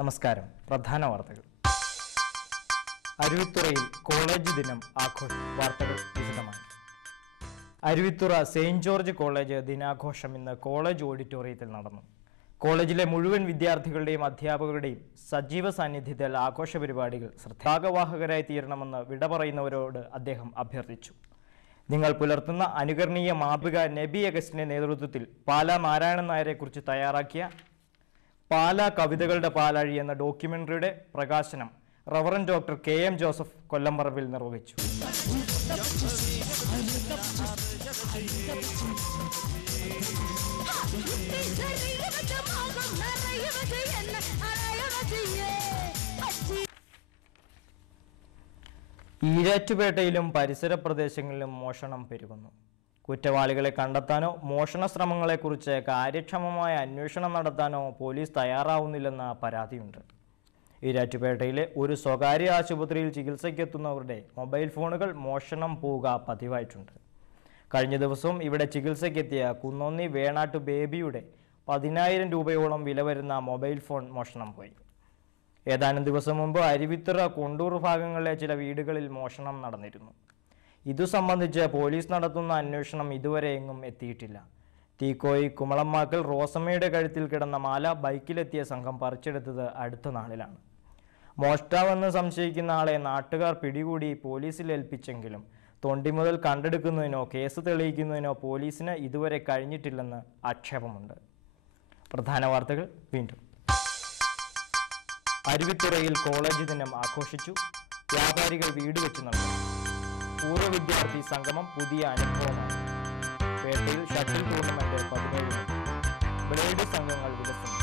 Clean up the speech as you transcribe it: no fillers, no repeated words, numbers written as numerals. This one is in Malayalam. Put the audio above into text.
നമസ്കാരം. പ്രധാന വാർത്തകൾ. അരുവിത്തുറയിൽ കോളേജ് ദിനം ആഘോഷം. വാർത്തകൾ വിശദമായി. അരുവിത്തുറ സെയിന്റ് ജോർജ് കോളേജ് ദിനാഘോഷം ഇന്ന് കോളേജ് ഓഡിറ്റോറിയത്തിൽ നടന്നു. കോളേജിലെ മുഴുവൻ വിദ്യാർത്ഥികളുടെയും അധ്യാപകരുടെയും സജീവ സാന്നിധ്യത്തിൽ ആഘോഷ പരിപാടികൾ ഭാഗവാഹകരായി തീരണമെന്ന് വിട പറയുന്നവരോട് അദ്ദേഹം അഭ്യർത്ഥിച്ചു. നിങ്ങൾ പുലർത്തുന്ന അനുകരണീയ മാതൃക നബി അഗസ്റ്റിന്റെ നേതൃത്വത്തിൽ പാലാ നാരായണൻ നായരെക്കുറിച്ച് തയ്യാറാക്കിയ പാലാ കവിതകളുടെ പാലാഴി എന്ന ഡോക്യുമെന്ററിയുടെ പ്രകാശനം reverend doctor KM Joseph Kollamparambil നിർവഹിച്ചു. ഈരാറ്റുപേട്ടയിലും പരിസര പ്രദേശങ്ങളിലും മോഷണം പെരുകുന്നു. കുറ്റവാളികളെ കണ്ടെത്താനോ മോഷണ ശ്രമങ്ങളെക്കുറിച്ച് കാര്യക്ഷമമായ അന്വേഷണം നടത്താനോ പോലീസ് തയ്യാറാവുന്നില്ലെന്ന പരാതിയുണ്ട്. ഈരാറ്റുപേട്ടയിലെ ഒരു സ്വകാര്യ ആശുപത്രിയിൽ ചികിത്സയ്ക്കെത്തുന്നവരുടെ മൊബൈൽ ഫോണുകൾ മോഷണം പോവുക പതിവായിട്ടുണ്ട്. കഴിഞ്ഞ ദിവസം ഇവിടെ ചികിത്സയ്ക്കെത്തിയ കുന്നോന്നി വേണാട്ടു ബേബിയുടെ 10,000 രൂപയോളം വില വരുന്ന മൊബൈൽ ഫോൺ മോഷണം പോയി. ഏതാനും ദിവസം മുമ്പ് അരുവിത്തുറ കൊണ്ടൂർ ഭാഗങ്ങളിലെ ചില വീടുകളിൽ മോഷണം നടന്നിരുന്നു. ഇതു സംബന്ധിച്ച് പോലീസ് നടത്തുന്ന അന്വേഷണം ഇതുവരെ എങ്ങും എത്തിയിട്ടില്ല. തീക്കോയി കുമളമാക്കൽ റോസമ്മയുടെ കഴുത്തിൽ കിടന്ന മാല ബൈക്കിലെത്തിയ സംഘം പറിച്ചെടുത്തത് അടുത്ത നാളിലാണ്. മോഷ്ടാവെന്ന് സംശയിക്കുന്ന ആളെ നാട്ടുകാർ പിടികൂടി പോലീസിൽ ഏൽപ്പിച്ചെങ്കിലും തൊണ്ടി മുതൽ കണ്ടെടുക്കുന്നതിനോ കേസ് തെളിയിക്കുന്നതിനോ പോലീസിന് ഇതുവരെ കഴിഞ്ഞിട്ടില്ലെന്ന് ആക്ഷേപമുണ്ട്. പ്രധാന വാർത്തകൾ വീണ്ടും. അരുവിത്തുറയിൽ കോളേജ് ദിനം ആഘോഷിച്ചു. വ്യാപാരികൾ വീട് വെച്ച് നൽകി. പൂർവ്വ വിദ്യാർത്ഥി സംഗമം പുതിയ അനുഭവമാണ്. പേട്ടയിൽ ഷട്ടിൽ ടൂർണമെന്റ് 17 ബ്ലേഡ് സംഘങ്ങൾ വികസനം.